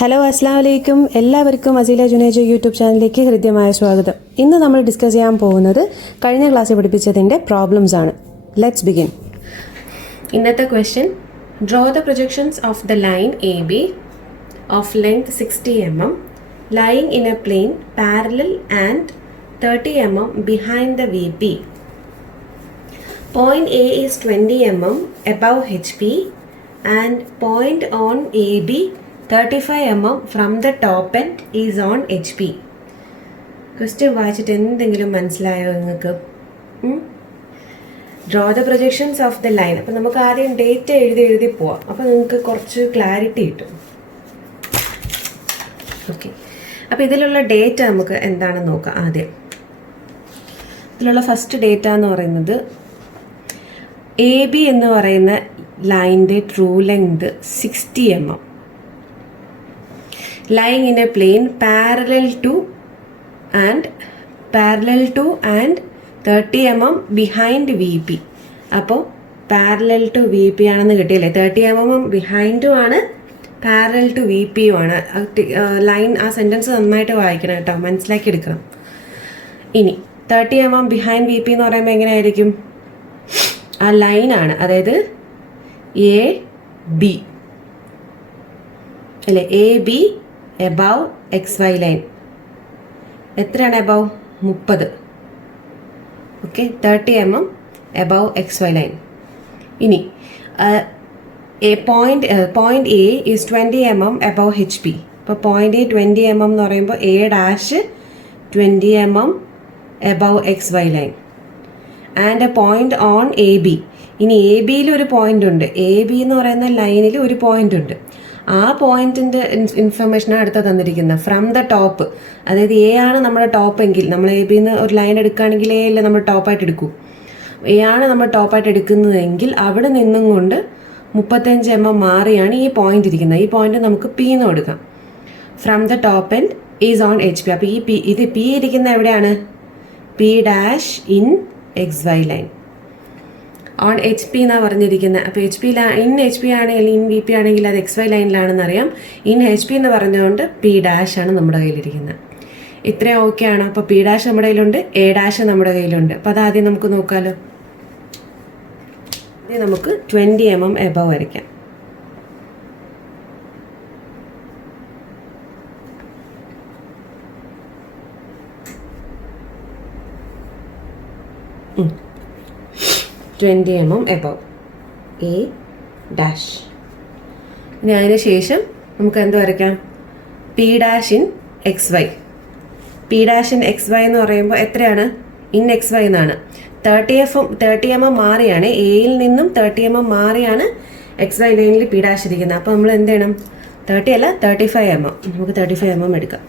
Hello അസ്സാം വലൈക്കും. എല്ലാവർക്കും അസീല ജുനേജ് യൂട്യൂബ് ചാനലിലേക്ക് ഹൃദ്യമായ സ്വാഗതം. ഇന്ന് നമ്മൾ ഡിസ്കസ് ചെയ്യാൻ പോകുന്നത് കഴിഞ്ഞ ക്ലാസ്സിൽ പഠിപ്പിച്ചതിൻ്റെ പ്രോബ്ലംസ് ആണ്. Let's begin. ഇന്നത്തെ question: draw the projections of the line A B of length 60 mm lying in a plane parallel and 30 mm behind the VP. Point A is 20 mm above HP and point on AB 35 mm from the top end is on HP. Question വായിച്ചിട്ട് എന്തെങ്കിലും മനസ്സിലായോ നിങ്ങൾക്ക്? Draw the projections of the line. അപ്പം നമുക്ക് ആദ്യം date എഴുതി പോവാം. അപ്പം നിങ്ങൾക്ക് കുറച്ച് ക്ലാരിറ്റി കിട്ടും. ഓക്കെ, അപ്പോൾ ഇതിലുള്ള ഡേറ്റ നമുക്ക് എന്താണെന്ന് നോക്കാം. ആദ്യം ഇതിലുള്ള ഫസ്റ്റ് ഡേറ്റ എന്ന് പറയുന്നത് എ ബി എന്ന് പറയുന്ന ലൈനിൻ്റെ true length 60 mm, lying in a plane parallel to and 30 mm behind VP. അപ്പോൾ പാരലൽ ടു വി പി ആണെന്ന് കിട്ടിയല്ലേ? 30 mm ബിഹൈൻഡും ആണ്, പാരലൽ ടു വി പിയും ആണ്. ലൈൻ ആ സെൻറ്റൻസ് നന്നായിട്ട് വായിക്കണം കേട്ടോ, മനസ്സിലാക്കി എടുക്കണം. ഇനി 30 mm ബിഹൈൻഡ് വി പി എന്ന് പറയുമ്പോൾ എങ്ങനെയായിരിക്കും? ആ ലൈനാണ്, അതായത് എ ബി അല്ലേ? A B above XY line എത്രയാണ്? Above 30. Okay, 30 mm above XY line. ഇനി point A is 20 mm above HP. ഇപ്പോൾ പോയിന്റ് എ 20 mm എന്ന് പറയുമ്പോൾ A dash 20 mm above XY line and A point on A ബി. ഇനി A ബിയിൽ ഒരു point ഉണ്ട്, എ ബി എന്ന് പറയുന്ന ലൈനിൽ ഒരു പോയിന്റ് ഉണ്ട്. ആ പോയിന്റിൻ്റെ ഇൻഫർമേഷനാണ് അടുത്ത തന്നിരിക്കുന്നത്. ഫ്രം ദ ടോപ്പ്, അതായത് എ ആണ് നമ്മുടെ ടോപ്പ് എങ്കിൽ, നമ്മൾ എ ബിന്ന് ഒരു ലൈൻ എടുക്കുകയാണെങ്കിൽ എ അല്ലേ നമ്മൾ ടോപ്പായിട്ട് എടുക്കൂ. എ ആണ് നമ്മൾ ടോപ്പായിട്ട് എടുക്കുന്നതെങ്കിൽ അവിടെ നിന്നും കൊണ്ട് 35 mm മാറിയാണ് ഈ പോയിന്റ് ഇരിക്കുന്നത്. ഈ പോയിന്റ് നമുക്ക് പി എന്ന് കൊടുക്കാം. From the top end is on HP. അപ്പോൾ ഈ പി ഇരിക്കുന്ന എവിടെയാണ്? P dash in XY line on HP എന്നാണ് പറഞ്ഞിരിക്കുന്നത്. അപ്പോൾ ഇൻ HP ആണെങ്കിൽ, ഇൻ വി പി ആണെങ്കിൽ അത് XY ലൈനിലാണെന്ന് അറിയാം. ഇൻ HP എന്ന് പറഞ്ഞുകൊണ്ട് പി ഡാഷ് ആണ് നമ്മുടെ കയ്യിലിരിക്കുന്നത്. ഇത്രയും ഓക്കെ ആണ്. അപ്പോൾ പി ഡാഷ് നമ്മുടെ കയ്യിലുണ്ട്, എ ഡാഷ് നമ്മുടെ കയ്യിലുണ്ട്. അപ്പോൾ അതാദ്യം നമുക്ക് നോക്കാമല്ലോ. ആദ്യം നമുക്ക് 20 mm എബവ് വരയ്ക്കാം. ഉം 20 mm എബവ് എ ഡാഷ്. ഇനി അതിന് ശേഷം നമുക്ക് എന്ത് വരയ്ക്കാം? P dash in XY. P dash in XY എന്ന് പറയുമ്പോൾ എത്രയാണ്? ഇൻ XY എന്നാണ്. 30 mm മാറിയാണ്, എയിൽ നിന്നും 30 mm മാറിയാണ് XY ലൈനിൽ പി ഡാഷ് ഇരിക്കുന്നത്. അപ്പോൾ നമ്മൾ എന്ത് ചെയ്യണം? 30 അല്ല, 35 mm. നമുക്ക് 35 mm എടുക്കാം.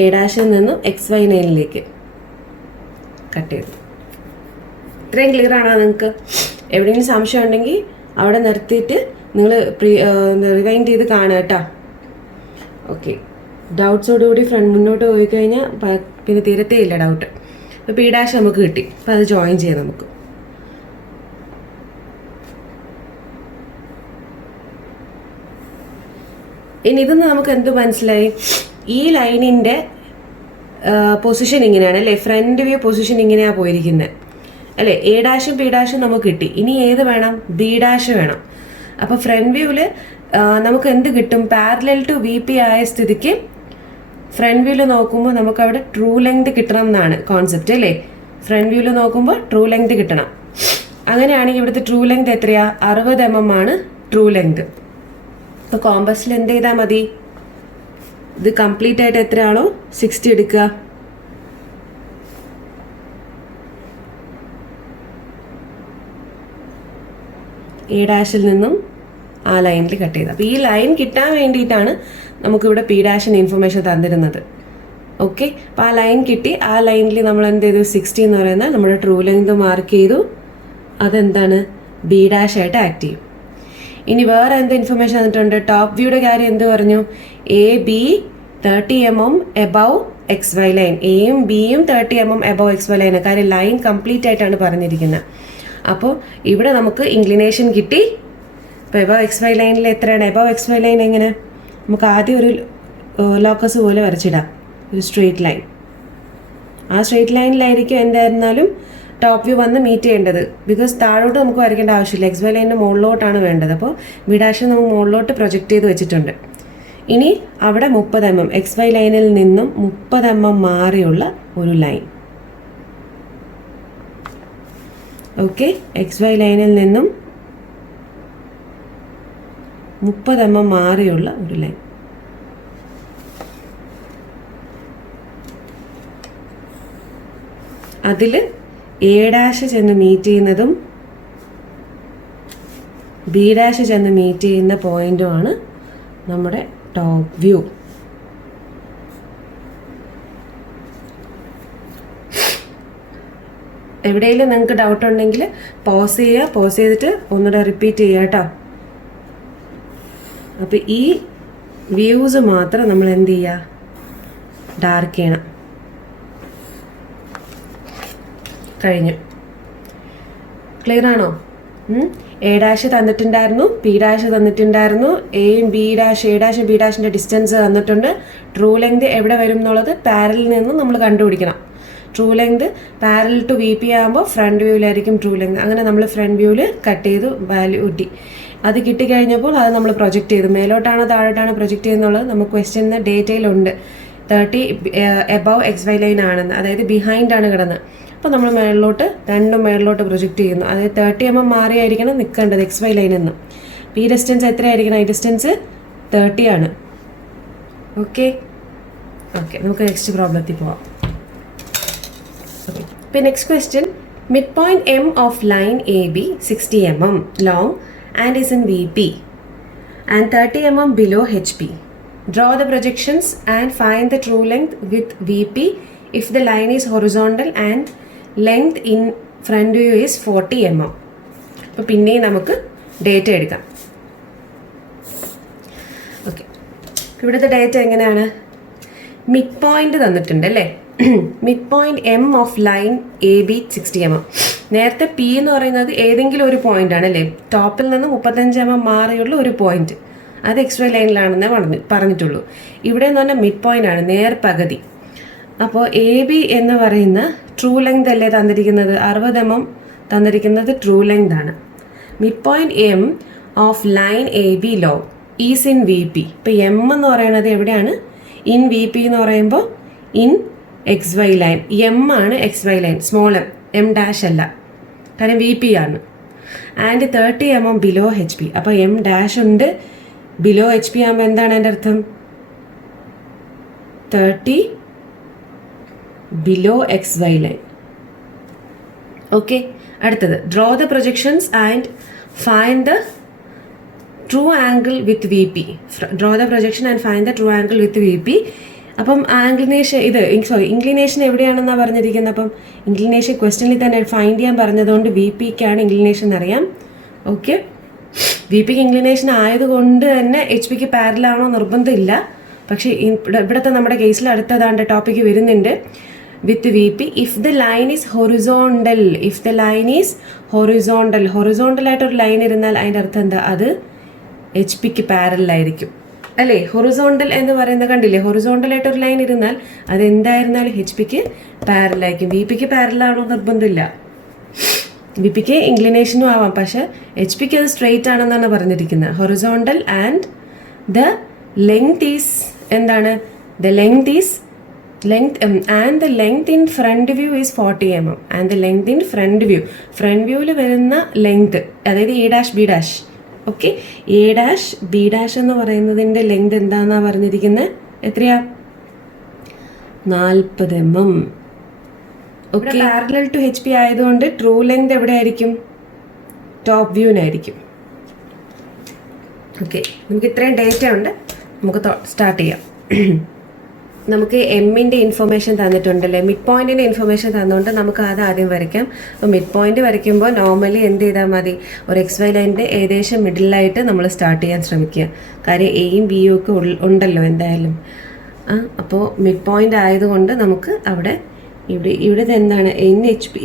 എ ഡാഷിൽ നിന്നും XY ലൈനിലേക്ക് കട്ട് ചെയ്തു. ഇത്രയും ക്ലിയർ ആണോ നിങ്ങൾക്ക്? എവിടെയെങ്കിലും സംശയം ഉണ്ടെങ്കിൽ അവിടെ നിർത്തിയിട്ട് നിങ്ങൾ റിവൈൻഡ് ചെയ്ത് കാണുക കേട്ടോ. ഓക്കെ, ഡൗട്ട്സോടുകൂടി മുന്നോട്ട് പോയി കഴിഞ്ഞാൽ പിന്നെ തീരത്തേ ഇല്ല ഡൗട്ട്. അപ്പോൾ പി ഡാഷ് നമുക്ക് കിട്ടി. അപ്പോൾ അത് ജോയിൻ ചെയ്യാം നമുക്ക്. ഇനി ഇതൊന്ന് നമുക്ക് എന്ത് മനസ്സിലായി? ഈ ലൈനിൻ്റെ പൊസിഷൻ ഇങ്ങനെയാണ് അല്ലേ? ഫ്രണ്ട് വ്യൂ പൊസിഷൻ ഇങ്ങനെയാണ് പോയിരിക്കുന്നത് അല്ലേ? എ ഡാഷും പി ഡാഷും നമുക്ക് കിട്ടി. ഇനി ഏത് വേണം? ബി ഡാഷ് വേണം. അപ്പോൾ ഫ്രണ്ട് വ്യൂവിൽ നമുക്ക് എന്ത് കിട്ടും? പാരലൽ ടു വി പി ആയ സ്ഥിതിക്ക് ഫ്രണ്ട് വ്യൂവിൽ നോക്കുമ്പോൾ നമുക്ക് അവിടെ ട്രൂ ലെങ്ത് കിട്ടണം എന്നാണ് കോൺസെപ്റ്റ് അല്ലേ? ഫ്രണ്ട് വ്യൂവിൽ നോക്കുമ്പോൾ ട്രൂ ലെങ്ത് കിട്ടണം. അങ്ങനെയാണെങ്കിൽ ഇവിടുത്തെ ട്രൂ ലെങ്ത് എത്രയാ? 60 mm ആണ് ട്രൂ ലെങ്ത്. ഇപ്പോൾ കോമ്പസിൽ എന്ത് ചെയ്താൽ മതി? ഇത് കംപ്ലീറ്റ് ആയിട്ട് എത്രയാണോ 60 എടുക്കുക. എ ഡാഷിൽ നിന്നും ആ ലൈനിൽ കട്ട് ചെയ്ത്. അപ്പോൾ ഈ ലൈൻ കിട്ടാൻ വേണ്ടിയിട്ടാണ് നമുക്കിവിടെ പി ഡാഷിന് ഇൻഫർമേഷൻ തന്നിരുന്നത്. ഓക്കെ, അപ്പോൾ ആ ലൈൻ കിട്ടി. ആ ലൈനിൽ നമ്മൾ എന്ത് ചെയ്തു? 60 എന്ന് പറയുന്നത് നമ്മുടെ ട്രൂ ലെങ്ത് മാർക്ക് ചെയ്തു. അതെന്താണ്? ബി ഡാഷ് ആയിട്ട് ആക്ട് ചെയ്യും. ഇനി വേറെ എന്ത് ഇൻഫർമേഷൻ തന്നിട്ടുണ്ട്? ടോപ്പ് വ്യൂയുടെ കാര്യം എന്ത് പറഞ്ഞു? A B 30 mm above XY line. എയും ബിയും 30 mm എബവ് XY ലൈൻ. കാര്യം ലൈൻ കംപ്ലീറ്റ് ആയിട്ടാണ് പറഞ്ഞിരിക്കുന്നത്. അപ്പോൾ ഇവിടെ നമുക്ക് ഇൻക്ലിനേഷൻ കിട്ടി. ഇപ്പോൾ എബവ് എക്സ് വൈ ലൈനിൽ എത്രയാണ്? എബവ് എക്സ് വൈ ലൈൻ എങ്ങനെ? നമുക്ക് ആദ്യം ഒരു ലോക്കസ് പോലെ വരച്ചിടാം, ഒരു സ്ട്രെയിറ്റ് ലൈൻ. ആ സ്ട്രെയിറ്റ് ലൈനിലായിരിക്കും എന്തായിരുന്നാലും ടോപ്പ് വ്യൂ വന്ന് മീറ്റ് ചെയ്യേണ്ടത്. ബിക്കോസ് താഴോട്ട് നമുക്ക് വരയ്ക്കേണ്ട ആവശ്യമില്ല, എക്സ് വൈ ലൈനിൻ്റെ മുകളിലോട്ടാണ് വേണ്ടത്. അപ്പോൾ ബി ഡാഷ് നമുക്ക് മുകളിലോട്ട് പ്രൊജക്റ്റ് ചെയ്ത് വെച്ചിട്ടുണ്ട്. ഇനി അവിടെ 30 mm, എക്സ് വൈ ലൈനിൽ നിന്നും 30 mm മാറിയുള്ള ഒരു ലൈൻ. ഓക്കെ, എക്സ് വൈ ലൈനിൽ നിന്നും 30 mm മാറിയുള്ള ഒരു ലൈൻ. അതിൽ എ ഡാഷ് ചെന്ന് മീറ്റ് ചെയ്യുന്നതും ബി ഡാഷ് ചെന്ന് മീറ്റ് ചെയ്യുന്ന പോയിന്റുമാണ് നമ്മുടെ ടോപ്പ് വ്യൂ. എവിടെയെങ്കിലും നിങ്ങൾക്ക് ഡൗട്ട് ഉണ്ടെങ്കിൽ പോസ് ചെയ്യുക, പോസ് ചെയ്തിട്ട് ഒന്നുകൂടെ റിപ്പീറ്റ് ചെയ്യുക കേട്ടോ. അപ്പോൾ ഈ വ്യൂസ് മാത്രം നമ്മൾ എന്ത് ചെയ്യുക, ഡാർക്ക് ചെയ്യണം. കഴിഞ്ഞു. ക്ലിയർ ആണോ? എ ഡാഷ് തന്നിട്ടുണ്ടായിരുന്നു, പി ഡാഷ് തന്നിട്ടുണ്ടായിരുന്നു, എയും B dash, A dash B ഡാഷിൻ്റെ ഡിസ്റ്റൻസ് തന്നിട്ടുണ്ട്. ട്രൂ ലെങ്ത് എവിടെ വരും എന്നുള്ളത് പാരലിൽ നിന്ന് നമ്മൾ കണ്ടുപിടിക്കണം. True length parallel to V P ആകുമ്പോൾ ഫ്രണ്ട് വ്യൂവിലായിരിക്കും ട്രൂ ലെങ്ത്. അങ്ങനെ നമ്മൾ ഫ്രണ്ട് വ്യൂവിൽ കട്ട് ചെയ്തു വാല്യൂ കിട്ടി. അത് കിട്ടിക്കഴിഞ്ഞപ്പോൾ അത് നമ്മൾ പ്രൊജക്റ്റ് ചെയ്തു. മേലോട്ടാണോ താഴോട്ടാണോ പ്രൊജക്റ്റ് ചെയ്യുന്നുള്ളത് നമുക്ക് ക്വസ്റ്റ്യൻ ഡേറ്റയിലുണ്ട്. 30 എബവ് എക്സ് വൈ ലൈൻ ആണെന്ന്, അതായത് ബിഹൈൻഡാണ് കിടന്ന്. അപ്പോൾ നമ്മൾ രണ്ടും മേളിലോട്ട് പ്രൊജക്റ്റ് ചെയ്യുന്നു. അതായത് 30 mm മാറിയായിരിക്കണം നിൽക്കേണ്ടത് എക്സ് വൈ ലൈനിൽ നിന്ന്. ഈ ഡിസ്റ്റൻസ് എത്രയായിരിക്കണം? ഈ ഡിസ്റ്റൻസ് 30 ആണ്. ഓക്കെ, നമുക്ക് നെക്സ്റ്റ് പ്രോബ്ലത്തിൽ പോവാം. ഇപ്പോൾ next question, mid point M of line A B 60 mm long and is in V P and 30 mm below H P. Draw the projections and find the true length with VP if the line is horizontal and length in front view is 40 mm. അപ്പോൾ പിന്നെയും നമുക്ക് data എടുക്കാം. Okay, ഇവിടുത്തെ data എങ്ങനെയാണ്? Mid point തന്നിട്ടുണ്ട് അല്ലേ? Mid point M of line A B 60 mm. നേരത്തെ P എന്ന് പറയുന്നത് ഏതെങ്കിലും ഒരു പോയിന്റ് ആണ് അല്ലേ? ടോപ്പിൽ നിന്ന് 35 mm മാറിയുള്ള ഒരു പോയിന്റ്, അത് എക്സ് വൈ ലൈനിലാണെന്നേ പറഞ്ഞിട്ടുള്ളൂ. ഇവിടെ എന്ന് പറഞ്ഞാൽ മിഡ് പോയിന്റ് ആണ്, നേർപകുതി. അപ്പോൾ എ ബി എന്ന് പറയുന്ന ട്രൂ ലെങ്ത് അല്ലേ തന്നിരിക്കുന്നത്? 60 mm തന്നിരിക്കുന്നത് ട്രൂ ലെങ്ത് ആണ്. Mid point M of line A B low is in V P. ഇപ്പോൾ എം എന്ന് പറയുന്നത് എവിടെയാണ്? ഇൻ വി പി എന്ന് പറയുമ്പോൾ in X Y line. M ആണ് X Y line, small M dash അല്ല, കാരണം വി പി ആണ്. And 30 mm below H P. അപ്പോൾ എം ഡാഷ് ഉണ്ട്, ബിലോ എച്ച് പി ആകുമ്പോൾ എന്താണ് എൻ്റെ അർത്ഥം? 30 below X Y line. Okay, അടുത്തത് draw the projections and find the true angle with V P. Draw the projection and find the true angle with V P. അപ്പം inclination inclination എവിടെയാണെന്നാണ് പറഞ്ഞിരിക്കുന്നത്. അപ്പം inclination ക്വസ്റ്റ്യനിൽ തന്നെ ഫൈൻഡ് ചെയ്യാൻ പറഞ്ഞതുകൊണ്ട് V പിക്കാണ് ഇൻക്ലിനേഷൻ എന്നറിയാം. ഓക്കെ, വി പിക്ക് ഇൻക്ലിനേഷൻ ആയതുകൊണ്ട് തന്നെ എച്ച് പിക്ക് പാരലാണോ നിർബന്ധമില്ല. പക്ഷേ ഇവിടുത്തെ നമ്മുടെ കേസിൽ അടുത്തതാണ്ട് ടോപ്പിക്ക് വരുന്നുണ്ട്. With V P if the line is horizontal. If the line is ഹൊറിസോണ്ടലായിട്ടൊരു ലൈൻ ഇരുന്നാൽ അതിൻ്റെ അർത്ഥം എന്താ? അത് എച്ച് പിക്ക് പാരലായിരിക്കും അല്ലേ? ഹൊറിസോണ്ടൽ എന്ന് പറയുന്നത് കണ്ടില്ലേ? ഹൊറിസോണ്ടലായിട്ടൊരു ലൈൻ ഇരുന്നാൽ അതെന്തായിരുന്നാലും എച്ച് പിക്ക് പാരലായിരിക്കും. വി പിക്ക് പാരലാണോ നിർബന്ധമില്ല. വി പിക്ക് ഇൻക്ലിനേഷനും ആവാം, പക്ഷെ എച്ച് പിക്ക് അത് സ്ട്രെയിറ്റ് ആണെന്നാണ് പറഞ്ഞിരിക്കുന്നത്. Horizontal and the length is എന്താണ്? The length is and the length in front view is 40 mm. And the length in front വ്യൂവിൽ വരുന്ന ലെങ്ത്, അതായത് A dash B dash. Okay, A dash B dash എന്ന് പറയുന്നതിൻ്റെ length എന്താണെന്നാണ് പറഞ്ഞിരിക്കുന്നത്? എത്രയാ? 40 mm. Okay, parallel to H P ആയതുകൊണ്ട് true length എവിടെ ആയിരിക്കും? ടോപ്പ് വ്യൂവിനായിരിക്കും. ഓക്കെ, നമുക്ക് ഇത്രയും ഡേറ്റ ഉണ്ട്, നമുക്ക് സ്റ്റാർട്ട് ചെയ്യാം. നമുക്ക് എമ്മിൻ്റെ ഇൻഫർമേഷൻ തന്നിട്ടുണ്ടല്ലേ, മിഡ് പോയിന്റിൻ്റെ ഇൻഫർമേഷൻ തന്നുകൊണ്ട് നമുക്ക് അത് ആദ്യം വരയ്ക്കാം. അപ്പോൾ മിഡ് പോയിന്റ് വരയ്ക്കുമ്പോൾ നോർമലി എന്ത് ചെയ്താൽ മതി? ഒരു എക്സ് വൈ ലൈനിൻ്റെ ഏകദേശം മിഡിലായിട്ട് നമ്മൾ സ്റ്റാർട്ട് ചെയ്യാൻ ശ്രമിക്കുക. കാര്യം എയും ബിയും ഒക്കെ ഉണ്ടല്ലോ എന്തായാലും. അപ്പോൾ മിഡ് പോയിന്റ് ആയതുകൊണ്ട് നമുക്ക് അവിടെ ഇവിടെ എന്താണ്?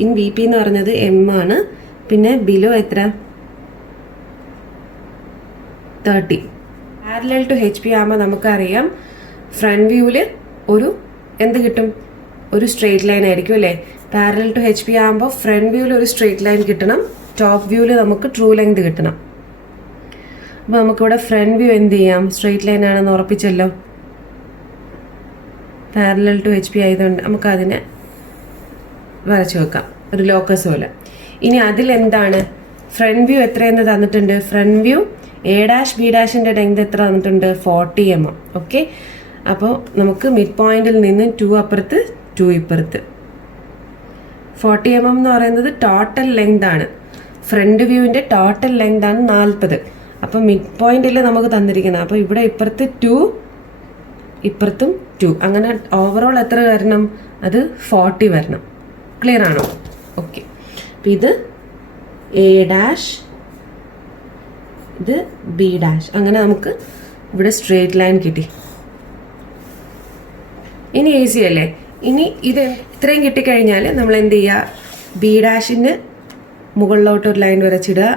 ഇൻ വി പി എന്ന് പറഞ്ഞത് എം ആണ്, പിന്നെ ബിലോ എത്ര 30. പാരലൽ ടു HP ആകുമ്പോൾ നമുക്കറിയാം ഫ്രണ്ട് വ്യൂവിൽ ഒരു എന്ത് കിട്ടും, ഒരു സ്ട്രെയിറ്റ് ലൈൻ ആയിരിക്കും അല്ലേ. പാരലൽ ടു HP ആകുമ്പോൾ ഫ്രണ്ട് വ്യൂവിൽ ഒരു സ്ട്രെയിറ്റ് ലൈൻ കിട്ടണം, ടോപ്പ് വ്യൂവിൽ നമുക്ക് ട്രൂ ലെങ്ത് കിട്ടണം. അപ്പോൾ നമുക്കിവിടെ ഫ്രണ്ട് വ്യൂ എന്ത് ചെയ്യാം, സ്ട്രെയിറ്റ് ലൈൻ ആണെന്ന് ഉറപ്പിച്ചല്ലോ. പാരലൽ ടു HP ആയതുകൊണ്ട് നമുക്കതിനെ വരച്ചു വെക്കാം ഒരു ലോക്കസ് പോലെ. ഇനി അതിലെന്താണ് ഫ്രണ്ട് വ്യൂ എത്രയെന്ന് തന്നിട്ടുണ്ട്. ഫ്രണ്ട് വ്യൂ A', B'-ൻ്റെ ലെങ്ത് എത്ര തന്നിട്ടുണ്ട്, 40 mm. ഓക്കെ, അപ്പോൾ നമുക്ക് മിഡ് പോയിന്റിൽ നിന്ന് 2 അപ്പുറത്ത് 2 ഇപ്പുറത്ത്. 40 mm എന്ന് പറയുന്നത് ടോട്ടൽ ലെങ്ത് ആണ്. ഫ്രണ്ട് വ്യൂവിൻ്റെ ടോട്ടൽ ലെങ്ത് ആണ് 40. അപ്പോൾ മിഡ് പോയിന്റിൽ നമുക്ക് തന്നിരിക്കുന്നത്, അപ്പോൾ ഇവിടെ ഇപ്പുറത്ത് 2 ഇപ്പുറത്തും 2, അങ്ങനെ ഓവറോൾ എത്ര വരണം, അത് 40 വരണം. ക്ലിയർ ആണോ? ഓക്കെ, അപ്പോൾ ഇത് A', ഇത് B', അങ്ങനെ നമുക്ക് ഇവിടെ സ്ട്രെയിറ്റ് ലൈൻ കിട്ടി. ഇനി ഈസി അല്ലേ. ഇനി ഇത് ഇത്രയും കിട്ടിക്കഴിഞ്ഞാൽ നമ്മൾ എന്ത് ചെയ്യുക, B'-ന് മുകളിലോട്ടൊരു ലൈൻ വരച്ചിടുക,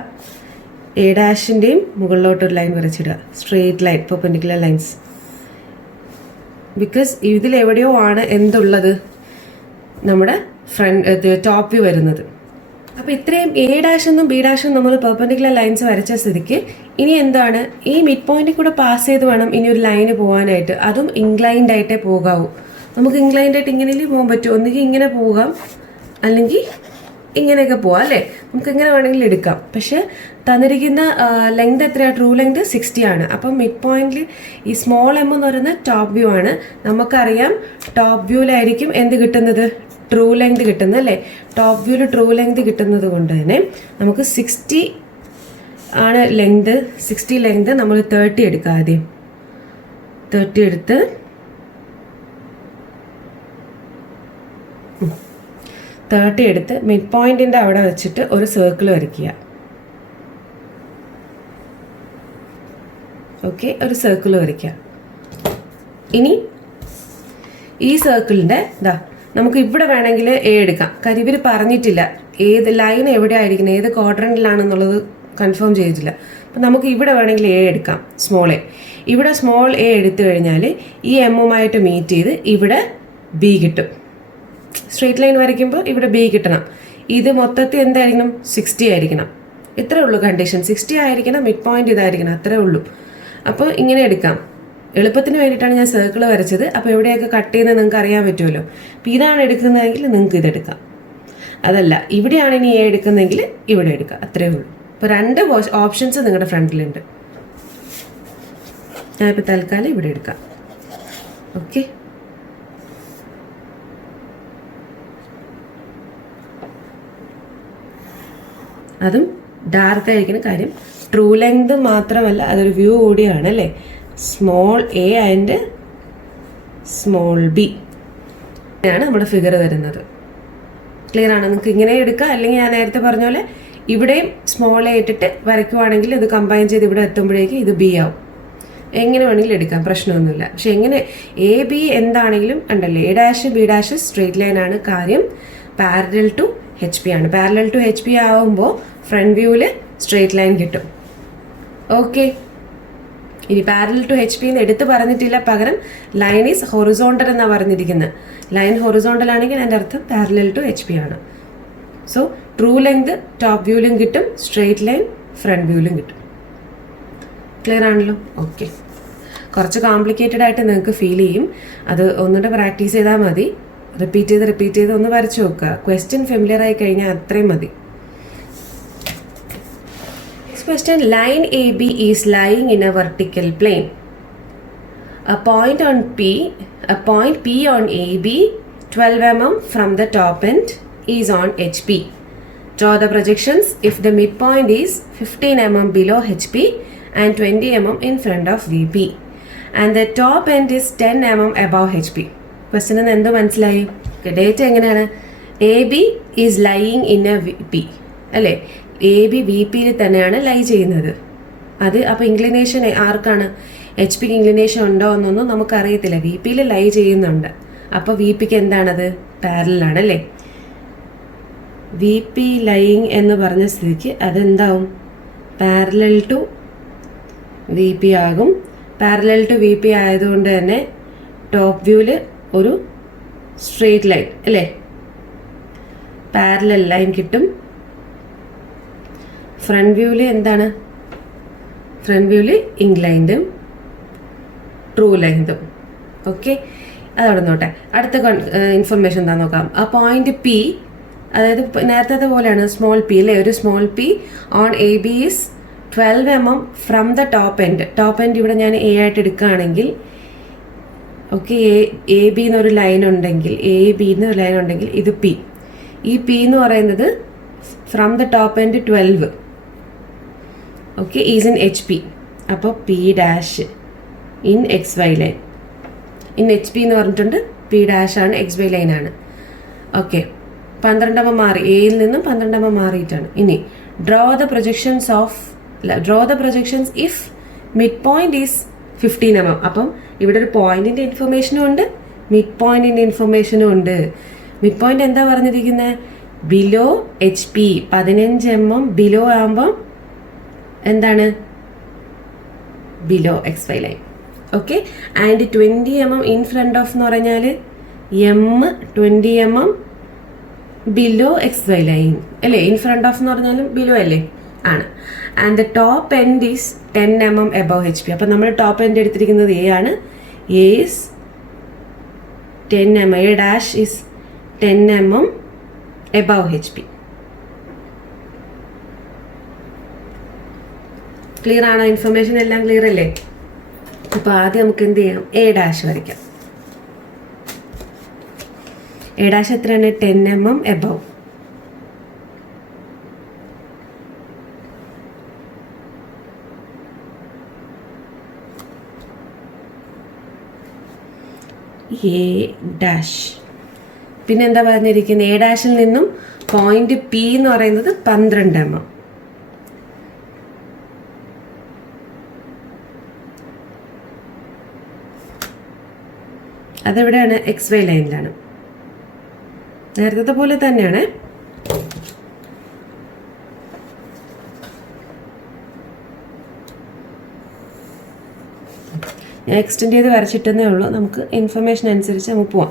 A'-ൻ്റെയും മുകളിലോട്ടൊരു ലൈൻ വരച്ചിടുക. Straight line, perpendicular lines. Because ഇതിലെവിടെയോ ആണ് എന്തുള്ളത്, നമ്മുടെ ഫ്രണ്ട് ടോപ്പ് വ്യൂ വരുന്നത്. അപ്പോൾ ഇത്രയും A'-ഉം B'-ഉം നമ്മൾ പെർപെൻഡിക്കുലർ ലൈൻസ് വരച്ച സ്ഥിതിക്ക് ഇനി എന്താണ്, ഈ മിഡ് പോയിന്റിൽ കൂടെ പാസ് ചെയ്ത് വേണം ഇനി ഒരു ലൈന് പോകാനായിട്ട്. അതും ഇൻക്ലൈൻഡ് ആയിട്ടേ പോകാവൂ. നമുക്ക് ഇൻക്ലൈൻഡ് ആയിട്ട് ഇങ്ങനെയല്ലേ പോകാൻ പറ്റുമോ, ഒന്നുകിൽ ഇങ്ങനെ പോകാം അല്ലെങ്കിൽ ഇങ്ങനെയൊക്കെ പോവാം അല്ലേ. നമുക്ക് ഇങ്ങനെ വേണമെങ്കിൽ എടുക്കാം. പക്ഷെ തന്നിരിക്കുന്ന ലെങ്ത് എത്രയാണ്, ട്രൂ ലെങ്ത് 60 ആണ്. അപ്പം മിഡ് പോയിന്റിൽ ഈ സ്മോൾ m എന്ന് പറയുന്നത് ടോപ്പ് വ്യൂ ആണ്. നമുക്കറിയാം ടോപ്പ് വ്യൂവിലായിരിക്കും എന്ത് കിട്ടുന്നത്, ട്രൂ ലെങ്ത് കിട്ടുന്നത് അല്ലേ. ടോപ്പ് വ്യൂവിൽ ട്രൂ ലെങ്ത് കിട്ടുന്നത് കൊണ്ട് തന്നെ നമുക്ക് 60 ആണ് ലെങ്ത്. 60 ലെങ്ത് നമ്മൾ 30 എടുക്കുക. ആദ്യം 30 എടുത്ത് 30 എടുത്ത് മിഡ് പോയിന്റിൻ്റെ അവിടെ വെച്ചിട്ട് ഒരു സർക്കിൾ വരയ്ക്കുക. ഓക്കെ, ഒരു സർക്കിൾ വരയ്ക്കുക. ഇനി ഈ സർക്കിളിൻ്റെ നമുക്ക് ഇവിടെ വേണമെങ്കിൽ A എടുക്കാം. കാര്യം ഇവർ പറഞ്ഞിട്ടില്ല ഏത് ലൈൻ എവിടെ ആയിരിക്കണം, ഏത് ക്വാഡ്രൻറ്റിലാണെന്നുള്ളത് കൺഫേം ചെയ്തിട്ടില്ല. അപ്പം നമുക്ക് ഇവിടെ വേണമെങ്കിൽ A എടുക്കാം, സ്മോൾ A. ഇവിടെ സ്മോൾ A എടുത്തു കഴിഞ്ഞാൽ ഈ എമ്മുമായിട്ട് മീറ്റ് ചെയ്ത് ഇവിടെ B കിട്ടും. സ്ട്രെയിറ്റ് ലൈൻ വരയ്ക്കുമ്പോൾ ഇവിടെ B കിട്ടണം. ഇത് മൊത്തത്തിൽ എന്തായിരിക്കണം, 60 ആയിരിക്കണം. ഇത്രേ ഉള്ളൂ കണ്ടീഷൻ. 60 ആയിരിക്കണം, മിഡ് പോയിന്റ് ഇതായിരിക്കണം, അത്രേ ഉള്ളൂ. അപ്പോൾ ഇങ്ങനെ എടുക്കാം. എളുപ്പത്തിന് വേണ്ടിയിട്ടാണ് ഞാൻ സർക്കിൾ വരച്ചത്. അപ്പോൾ എവിടെയൊക്കെ കട്ട് ചെയ്യുന്നത് നിങ്ങൾക്ക് അറിയാൻ പറ്റുമല്ലോ. അപ്പോൾ ഇതാണ് എടുക്കുന്നതെങ്കിൽ നിങ്ങൾക്ക് ഇതെടുക്കാം. അതല്ല ഇവിടെയാണ് ഇനി A എടുക്കുന്നതെങ്കിൽ ഇവിടെ എടുക്കാം, അത്രേ ഉള്ളൂ. അപ്പോൾ 2 ഓപ്ഷൻസ് നിങ്ങളുടെ ഫ്രണ്ടിലുണ്ട്. ഞാനിപ്പോൾ തൽക്കാലം ഇവിടെ എടുക്കാം. ഓക്കെ, അതും ഡാർക്ക് ആയിരിക്കുന്ന കാര്യം ട്രൂ ലെങ്ത് മാത്രമല്ല, അതൊരു വ്യൂ കൂടിയാണ് അല്ലേ. Small A and small B ആണ് നമ്മുടെ ഫിഗർ വരുന്നത്. ക്ലിയർ ആണ്? നിങ്ങൾക്ക് ഇങ്ങനെ എടുക്കാം, അല്ലെങ്കിൽ ഞാൻ നേരത്തെ പറഞ്ഞ പോലെ ഇവിടെയും സ്മോൾ A ഇട്ടിട്ട് വരയ്ക്കുവാണെങ്കിൽ ഇത് കമ്പൈൻ ചെയ്ത് ഇവിടെ എത്തുമ്പോഴേക്കും ഇത് B ആവും. എങ്ങനെ വേണമെങ്കിലും എടുക്കാം, പ്രശ്നമൊന്നുമില്ല. പക്ഷെ എങ്ങനെ AB എന്താണെങ്കിലും ഉണ്ടല്ലോ, A', B' സ്ട്രെയിറ്റ് ലൈൻ ആണ്. കാര്യം പാരലൽ ടു HP ആണ്. പാരലൽ ടു HP ആവുമ്പോൾ ഫ്രണ്ട് വ്യൂവിൽ സ്ട്രെയിറ്റ് ലൈൻ കിട്ടും. ഓക്കെ, ഇനി പാരലൽ ടു HP എന്ന് എടുത്ത് പറഞ്ഞിട്ടില്ല, പകരം ലൈൻ ഈസ് ഹൊറിസോണ്ടൽ എന്നാണ് പറഞ്ഞിരിക്കുന്നത്. ലൈൻ ഹൊറിസോണ്ടൽ ആണെങ്കിൽ അതിൻ്റെ അർത്ഥം പാരലൽ ടു HP ആണ്. സോ ട്രൂ ലെങ്ത് ടോപ്പ് വ്യൂവിലും കിട്ടും, സ്ട്രെയിറ്റ് ലൈൻ ഫ്രണ്ട് വ്യൂവിലും കിട്ടും. ക്ലിയർ ആണല്ലോ? ഓക്കെ, കുറച്ച് കോംപ്ലിക്കേറ്റഡ് ആയിട്ട് നിങ്ങൾക്ക് ഫീൽ ചെയ്യും. അത് ഒന്നുകൂടെ പ്രാക്ടീസ് ചെയ്താൽ മതി. റിപ്പീറ്റ് ചെയ്ത് ഒന്ന് വരച്ചു നോക്കുക. ക്വസ്റ്റ്യൻ ഫെമിലിയർ ആയി കഴിഞ്ഞാൽ അത്രയും മതി. Question, line AB is lying in a vertical plane. A point P on AB 12 mm from the top end is on HP. Draw the projections if the midpoint is 15 mm below HP and 20 mm in front of VP and the top end is 10 mm above HP. Question എന്ത് മനസ്സിലായി? Data എങ്ങനെയാണ്? AB is lying in a VP അല്ലേ. AB VPയിൽ തന്നെയാണ് ലൈ ചെയ്യുന്നത്. അത് അപ്പോൾ inclination ആർക്കാണ്? HP ക്ക് ഇൻക്ലിനേഷൻ ഉണ്ടോ എന്നൊന്നും നമുക്കറിയത്തില്ല. VPയിൽ ലൈ ചെയ്യുന്നുണ്ട്. അപ്പോൾ VPക്ക് എന്താണത്? പാരലൽ ആണല്ലേ. വി പി ലൈയിങ് എന്ന് പറഞ്ഞ സ്ഥിതിക്ക് അതെന്താവും, പാരലൽ ടു വി പി ആകും. പാരലൽ ടു വി പി ആയതുകൊണ്ട് തന്നെ ടോപ്പ് വ്യൂവിൽ ഒരു സ്ട്രെയിറ്റ് ലൈൻ അല്ലേ, പാരലൽ ലൈൻ കിട്ടും. ഫ്രണ്ട് വ്യൂവിൽ എന്താണ്, ഫ്രണ്ട് വ്യൂവിൽ ഇൻക്ലൈൻഡും ട്രൂ ലെങ്തും. ഓക്കെ, അതവിടെ നോട്ടെ. അടുത്ത ഇൻഫർമേഷൻ എന്താ നോക്കാം. ആ പോയിന്റ് പി, അതായത് നേരത്തെ പോലെയാണ് സ്മോൾ പി അല്ലേ, ഒരു small P on A B is 12 mm from the top end. Top end ഇവിടെ ഞാൻ എ ആയിട്ട് എടുക്കുകയാണെങ്കിൽ, ഓക്കെ, എ ബി എന്നൊരു ലൈൻ ഉണ്ടെങ്കിൽ, എ ബി എന്നൊരു ലൈൻ ഉണ്ടെങ്കിൽ ഇത് പി. ഈ പി എന്ന് പറയുന്നത് from the top end 12, okay, is in H P. അപ്പോൾ P dash in X Y line, in H P എന്ന് പറഞ്ഞിട്ടുണ്ട്, പി ഡാഷ് ആണ്, എക്സ് വൈ ലൈനാണ്. ഓക്കെ, 12 മാറി, എയിൽ നിന്നും 12 മാറിയിട്ടാണ്. ഇനി draw the projections if mid point is 15 mm. അപ്പം ഇവിടെ ഒരു പോയിന്റിന്റെ ഇൻഫർമേഷനും ഉണ്ട്, മിഡ് പോയിന്റിന്റെ ഇൻഫർമേഷനും ഉണ്ട്. മിഡ് പോയിന്റ് എന്താ പറഞ്ഞിരിക്കുന്നത്, below H P, 15 mm below ആകുമ്പം എന്താണ്, below X Y line. Okay, and 20 mm in front of എന്ന് പറഞ്ഞാൽ M 20 mm below X Y line അല്ലേ, ഇൻ ഫ്രണ്ട് ഓഫ് എന്ന് പറഞ്ഞാലും ബിലോ അല്ലേ, ആണ്. And the top end is 10 mm above H P. അപ്പം നമ്മൾ ടോപ്പ് എൻഡ് എടുത്തിരിക്കുന്നത് എ ആണ്, A is 10 mm, A dash is 10 mm above H P. Clear ആണോ? ഇൻഫർമേഷൻ എല്ലാം ക്ലിയർ അല്ലേ? അപ്പോൾ ആദ്യം നമുക്ക് എന്ത് ചെയ്യാം, എ ഡാഷ് വരയ്ക്കാം. എ ഡാഷ് എത്രയാണ്, 10 mm എബവ്. A dash. പിന്നെ എന്താ പറഞ്ഞിരിക്കുന്നത്, എ ഡാഷിൽ നിന്നും പോയിന്റ് പി എന്ന് പറയുന്നത് 12 mm. അതെവിടെയാണ്, എക്സ് വൈ ലൈനിലാണ്, നേരത്തെ പോലെ തന്നെയാണ്. ഞാൻ എക്സ്റ്റെൻഡ് ചെയ്ത് വരച്ചിട്ടേ ഉള്ളൂ, നമുക്ക് ഇൻഫർമേഷൻ അനുസരിച്ച് നമുക്ക് പോവാം.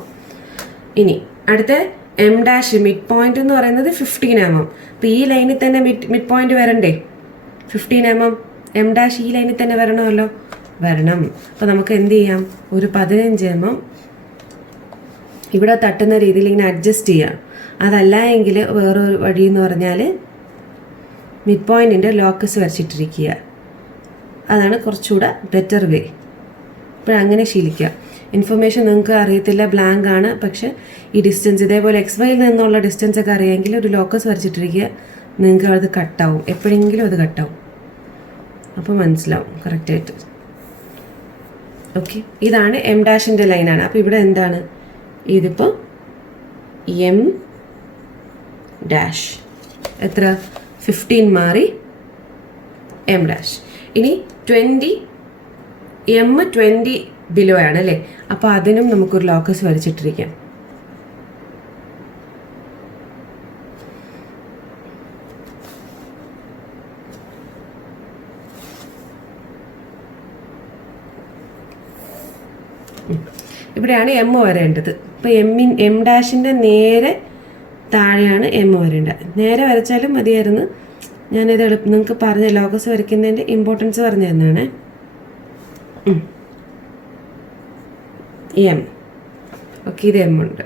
ഇനി അടുത്ത എം ഡാഷ്, മിഡ് പോയിന്റ് എന്ന് പറയുന്നത് 15 mm. അപ്പോൾ ഈ ലൈനിൽ തന്നെ മിഡ് പോയിന്റ് വരണ്ടേ, 15 mm. എം ഡാഷ് ഈ ലൈനിൽ തന്നെ വരണമല്ലോ, വരണം. അപ്പോൾ നമുക്ക് എന്ത് ചെയ്യാം, ഒരു 15 mm ഇവിടെ തട്ടുന്ന രീതിയിൽ ഇങ്ങനെ അഡ്ജസ്റ്റ് ചെയ്യാം. അതല്ല എങ്കിൽ വേറൊരു വഴി എന്ന് പറഞ്ഞാൽ മിഡ് പോയിന്റിൻ്റെ ലോക്കസ് വരച്ചിട്ടിരിക്കുക, അതാണ് കുറച്ചുകൂടെ ബെറ്റർ വേ. അപ്പോൾ അങ്ങനെ ശീലിക്കുക. ഇൻഫർമേഷൻ നിങ്ങൾക്ക് അറിയത്തില്ല, ബ്ലാങ്ക് ആണ്, പക്ഷെ ഈ ഡിസ്റ്റൻസ് ഇതേപോലെ എക്സ് വൈയിൽ നിന്നുള്ള ഡിസ്റ്റൻസ് ഒക്കെ അറിയാമെങ്കിൽ ഒരു ലോക്കസ് വരച്ചിട്ടിരിക്കുക, നിങ്ങൾക്ക് അത് കട്ടാവും, എപ്പോഴെങ്കിലും അത് കട്ടാവും, അപ്പോൾ മനസ്സിലാവും കറക്റ്റായിട്ട്. ഓക്കെ, ഇതാണ് എം ഡാഷിൻ്റെ ലൈനാണ്. അപ്പോൾ ഇവിടെ എന്താണ്, ഇതിപ്പോൾ എം ഡാഷ് എത്ര, 15 മാറി എം ഡാഷ്. ഇനി 20 എം 20 ബിലോ ആണ് അല്ലേ, അപ്പോൾ അതിനും നമുക്കൊരു ലോക്കസ് വരച്ചിട്ടിരിക്കാം. ഇവിടെയാണ് എം വരേണ്ടത്. അപ്പോൾ എം ഡാഷിൻ്റെ നേരെ താഴെയാണ് എം വരേണ്ടത്. നേരെ വരച്ചാലും മതിയായിരുന്നു, ഞാനിത് നിങ്ങൾക്ക് പറഞ്ഞ ലോക്കസ് വരയ്ക്കുന്നതിൻ്റെ ഇമ്പോർട്ടൻസ് പറഞ്ഞു തന്നാണ്. എം, ഓക്കെ, ഇത് എം ഉണ്ട്.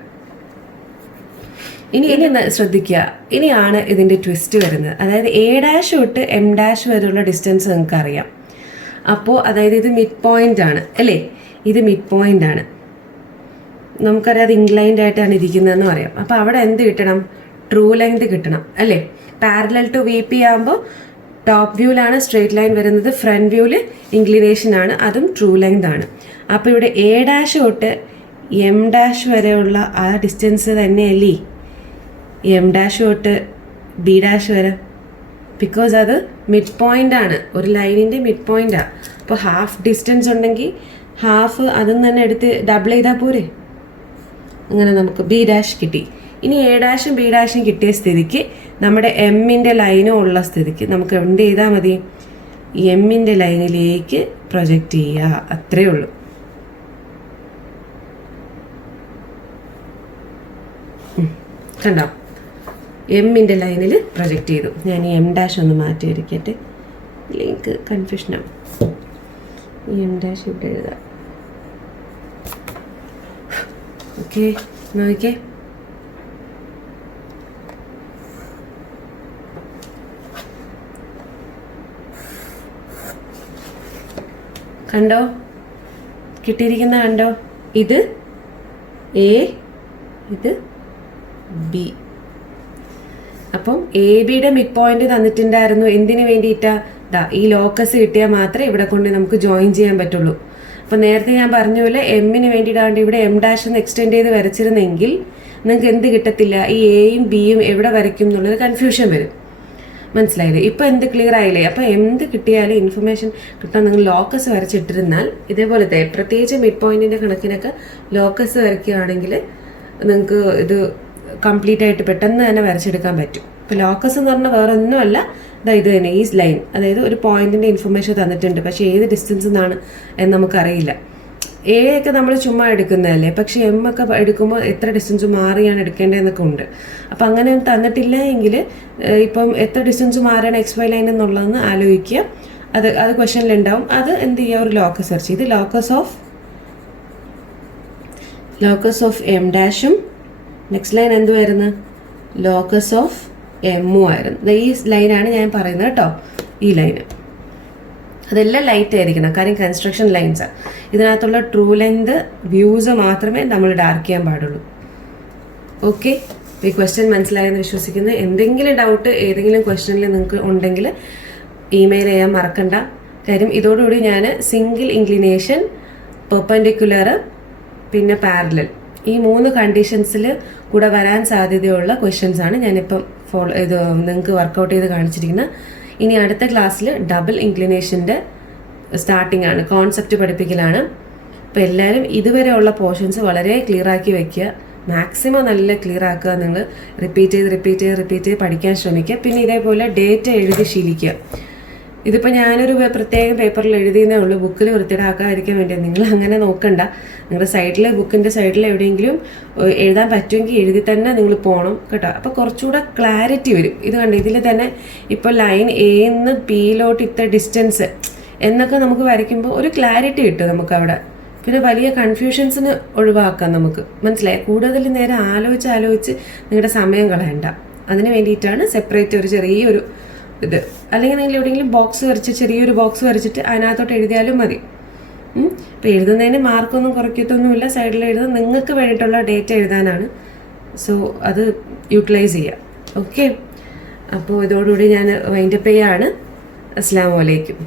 ഇനി ശ്രദ്ധിക്കുക, ഇനിയാണ് ഇതിൻ്റെ ട്വിസ്റ്റ് വരുന്നത്. അതായത് എ ഡാഷ് തൊട്ട് എം ഡാഷ് വരെയുള്ള ഡിസ്റ്റൻസ് നിങ്ങൾക്ക് അറിയാം. അപ്പോൾ അതായത് ഇത് മിഡ് പോയിന്റ് ആണ് അല്ലേ, ഇത് മിഡ് പോയിന്റ് ആണ്, നമുക്കറിയാം അത് ഇൻക്ലൈൻഡ് ആയിട്ടാണ് ഇരിക്കുന്നതെന്ന് പറയാം. അപ്പോൾ അവിടെ എന്ത് കിട്ടണം, ട്രൂ ലെങ്ത് കിട്ടണം അല്ലേ. പാരലൽ ടു വി പി ആകുമ്പോൾ ടോപ്പ് വ്യൂവിലാണ് സ്ട്രേറ്റ് ലൈൻ വരുന്നത്, ഫ്രണ്ട് വ്യൂവിൽ ഇൻക്ലിനേഷൻ ആണ്, അതും ട്രൂ ലെങ്ത് ആണ്. അപ്പോൾ ഇവിടെ എ ഡാഷ് തൊട്ട് എം ഡാഷ് വരെയുള്ള ആ ഡിസ്റ്റൻസ് തന്നെയല്ലേ എം ഡാഷ് തൊട്ട് ബി ഡാഷ് വരെ, ബിക്കോസ് അത് മിഡ് പോയിന്റ് ആണ്, ഒരു ലൈനിൻ്റെ മിഡ് പോയിന്റാണ്. അപ്പോൾ ഹാഫ് ഡിസ്റ്റൻസ് ഉണ്ടെങ്കിൽ ഹാഫ് അതിൽ നിന്ന് തന്നെ എടുത്ത് ഡബിൾ ചെയ്താൽ പോരെ, അങ്ങനെ നമുക്ക് ബി ഡാഷ് കിട്ടി. ഇനി എ ഡാഷും ബി ഡാഷും കിട്ടിയ സ്ഥിതിക്ക് നമ്മുടെ എമ്മിൻ്റെ ലൈനും ഉള്ള സ്ഥിതിക്ക് നമുക്ക് എന്ത് ചെയ്താൽ മതി, എമ്മിൻ്റെ ലൈനിലേക്ക് പ്രൊജക്റ്റ് ചെയ്യുക, അത്രയേ ഉള്ളൂ. കണ്ടോ, എമ്മിൻ്റെ ലൈനിൽ പ്രൊജക്റ്റ് ചെയ്തു. ഞാൻ ഈ എം ഡാഷ് ഒന്ന് മാറ്റി വരയ്ക്കട്ടെ, ലിങ്ക് കൺഫ്യൂഷനാവും. ഈ എം ഡാഷ് ഇവിടെ എഴുതാം. ഓക്കെ, നോക്കിക്കേ. കണ്ടോ, കിട്ടിയിരിക്കുന്ന കണ്ടോ, ഇത് എ, ഇത് ബി. അപ്പം എ ബിയുടെ മിഡ് പോയിന്റ് തന്നിട്ടുണ്ടായിരുന്നു. എന്തിനു വേണ്ടിയിട്ടാ? ഈ ലോക്കസ് കിട്ടിയാൽ മാത്രമേ ഇവിടെ കൊണ്ട് നമുക്ക് ജോയിൻ ചെയ്യാൻ പറ്റുള്ളൂ. അപ്പം നേരത്തെ ഞാൻ പറഞ്ഞ പോലെ എമ്മിന് വേണ്ടിയിട്ടാണ്ട് ഇവിടെ എം ഡാഷ് ഒന്ന് എക്സ്റ്റെൻഡ് ചെയ്ത് വരച്ചിരുന്നെങ്കിൽ നിങ്ങൾക്ക് എന്ത് കിട്ടത്തില്ല, ഈ എയും ബിയും എവിടെ വരയ്ക്കും എന്നുള്ളത് കൺഫ്യൂഷൻ വരും. മനസ്സിലായില്ലേ? ഇപ്പം എന്ത് ക്ലിയർ ആയില്ലേ? അപ്പം എന്ത് കിട്ടിയാലും ഇൻഫർമേഷൻ കിട്ടാൻ നിങ്ങൾ ലോക്കസ് വരച്ചിട്ടിരുന്നാൽ ഇതേപോലത്തെ പ്രത്യേകിച്ച് മിഡ് പോയിന്റിൻ്റെ കണക്കിനൊക്കെ ലോക്കസ് വരയ്ക്കുകയാണെങ്കിൽ നിങ്ങൾക്ക് ഇത് കംപ്ലീറ്റ് ആയിട്ട് പെട്ടെന്ന് തന്നെ വരച്ചെടുക്കാൻ പറ്റും. ഇപ്പോൾ ലോക്കസ് എന്ന് പറഞ്ഞാൽ വേറെ ഒന്നുമല്ല, ഇത് തന്നെ ഈ ലൈൻ, അതായത് ഒരു പോയിന്റിൻ്റെ ഇൻഫർമേഷൻ തന്നിട്ടുണ്ട്, പക്ഷേ ഏത് ഡിസ്റ്റൻസ് നിന്നാണ് എന്ന് നമുക്കറിയില്ല. എ ഒക്കെ നമ്മൾ ചുമ്മാ എടുക്കുന്നതല്ലേ, പക്ഷേ എം ഒക്കെ എടുക്കുമ്പോൾ എത്ര ഡിസ്റ്റൻസ് മാറിയാണ് എടുക്കേണ്ടതെന്നൊക്കെ ഉണ്ട്. അപ്പം അങ്ങനെ തന്നിട്ടില്ല എങ്കിൽ ഇപ്പം എത്ര ഡിസ്റ്റൻസ് മാറിയാണ് എക്സ് വൈ ലൈൻ എന്നുള്ളതെന്ന് ആലോചിക്കുക. അത് ക്വസ്റ്റനിലുണ്ടാവും. അത് എന്ത് ചെയ്യുക, ഒരു ലോക്കസ് സെർച്ച് ചെയ്ത് ലോക്കസ് ഓഫ് എം ഡാഷും നെക്സ്റ്റ് ലൈൻ എന്തുമായിരുന്നു, ലോക്കസ് ഓഫ് എമ്മും ആയിരുന്നു. ഈ ലൈനാണ് ഞാൻ പറയുന്നത് കേട്ടോ, ഈ ലൈന്. അതെല്ലാം ലൈറ്റ് ആയിരിക്കണം, കാര്യം കൺസ്ട്രക്ഷൻ ലൈൻസാണ്. ഇതിനകത്തുള്ള ട്രൂ ലെങ്ത് വ്യൂസ് മാത്രമേ നമ്മൾ ഡാർക്ക് ചെയ്യാൻ പാടുള്ളൂ. ഓക്കെ, ഈ ക്വസ്റ്റ്യൻ മനസ്സിലായെന്ന് വിശ്വസിക്കുന്നു. എന്തെങ്കിലും ഡൗട്ട് ഏതെങ്കിലും ക്വസ്റ്റ്യനിൽ നിങ്ങൾക്ക് ഉണ്ടെങ്കിൽ ഇമെയിൽ ചെയ്യാൻ മറക്കണ്ട. കാര്യം ഇതോടുകൂടി ഞാൻ സിംഗിൾ ഇൻക്ലിനേഷൻ, പെർപെൻഡിക്കുലർ, പിന്നെ പാരലൽ, ഈ 3 കണ്ടീഷൻസിൽ കൂടെ വരാൻ സാധ്യതയുള്ള ക്വസ്റ്റ്യൻസ് ആണ് ഞാനിപ്പം നിങ്ങൾക്ക് വർക്കൗട്ട് ചെയ്ത് കാണിച്ചിരിക്കുന്നത്. ഇനി അടുത്ത ക്ലാസ്സിൽ ഡബിൾ ഇൻക്ലിനേഷൻ്റെ സ്റ്റാർട്ടിംഗ് ആണ്, കോൺസെപ്റ്റ് പഠിപ്പിക്കലാണ്. അപ്പോൾ എല്ലാവരും ഇതുവരെ ഉള്ള പോർഷൻസ് വളരെ ക്ലിയർ ആക്കി വയ്ക്കുക, മാക്സിമം നല്ല ക്ലിയർ ആക്കുക. നിങ്ങൾ റിപ്പീറ്റ് ചെയ്ത് പഠിക്കാൻ ശ്രമിക്കുക. പിന്നെ ഇതേപോലെ ഡേറ്റ് എഴുതി ശീലിക്കുക. ഇതിപ്പോൾ ഞാനൊരു പ്രത്യേക പേപ്പറിൽ എഴുതിയെന്നേ ഉള്ളൂ, ബുക്കിൽ വൃത്തിയിടാക്കാതിരിക്കാൻ വേണ്ടി. നിങ്ങൾ അങ്ങനെ നോക്കണ്ട, നിങ്ങളുടെ സൈഡിൽ, ബുക്കിൻ്റെ സൈഡിൽ എവിടെയെങ്കിലും എഴുതാൻ പറ്റുമെങ്കിൽ എഴുതി തന്നെ നിങ്ങൾ പോകണം കേട്ടോ. അപ്പോൾ കുറച്ചുകൂടെ ക്ലാരിറ്റി വരും. ഇത് കണ്ട് ഇതിൽ തന്നെ ഇപ്പോൾ ലൈൻ എന്ന് പിയിലോട്ട് ഇത്ര ഡിസ്റ്റൻസ് എന്നൊക്കെ നമുക്ക് വരയ്ക്കുമ്പോൾ ഒരു ക്ലാരിറ്റി കിട്ടും നമുക്കവിടെ. പിന്നെ വലിയ കൺഫ്യൂഷൻസിന് ഒഴിവാക്കാം നമുക്ക്. മനസ്സിലായി? കൂടുതൽ നേരം ആലോചിച്ച് നിങ്ങളുടെ സമയം കളയണ്ട. അതിന് വേണ്ടിയിട്ടാണ് സെപ്പറേറ്റ് ഒരു ചെറിയൊരു ഇത്. അല്ലെങ്കിൽ നിങ്ങൾ എവിടെയെങ്കിലും ചെറിയൊരു ബോക്സ് വരച്ചിട്ട് അതിനകത്തോട്ട് എഴുതിയാലും മതി. ഇപ്പോൾ എഴുതുന്നതിന് മാർക്കൊന്നും കുറയ്ക്കത്തൊന്നുമില്ല. സൈഡിൽ എഴുതാൻ നിങ്ങൾക്ക് വേണ്ടിയിട്ടുള്ള ഡേറ്റ എഴുതാനാണ്. സോ അത് യൂട്ടിലൈസ് ചെയ്യുക. ഓക്കെ, അപ്പോൾ ഇതോടുകൂടി ഞാൻ വൈൻഡപ്പ് ചെയ്യാണ്. അസ്സലാമു അലൈക്കും.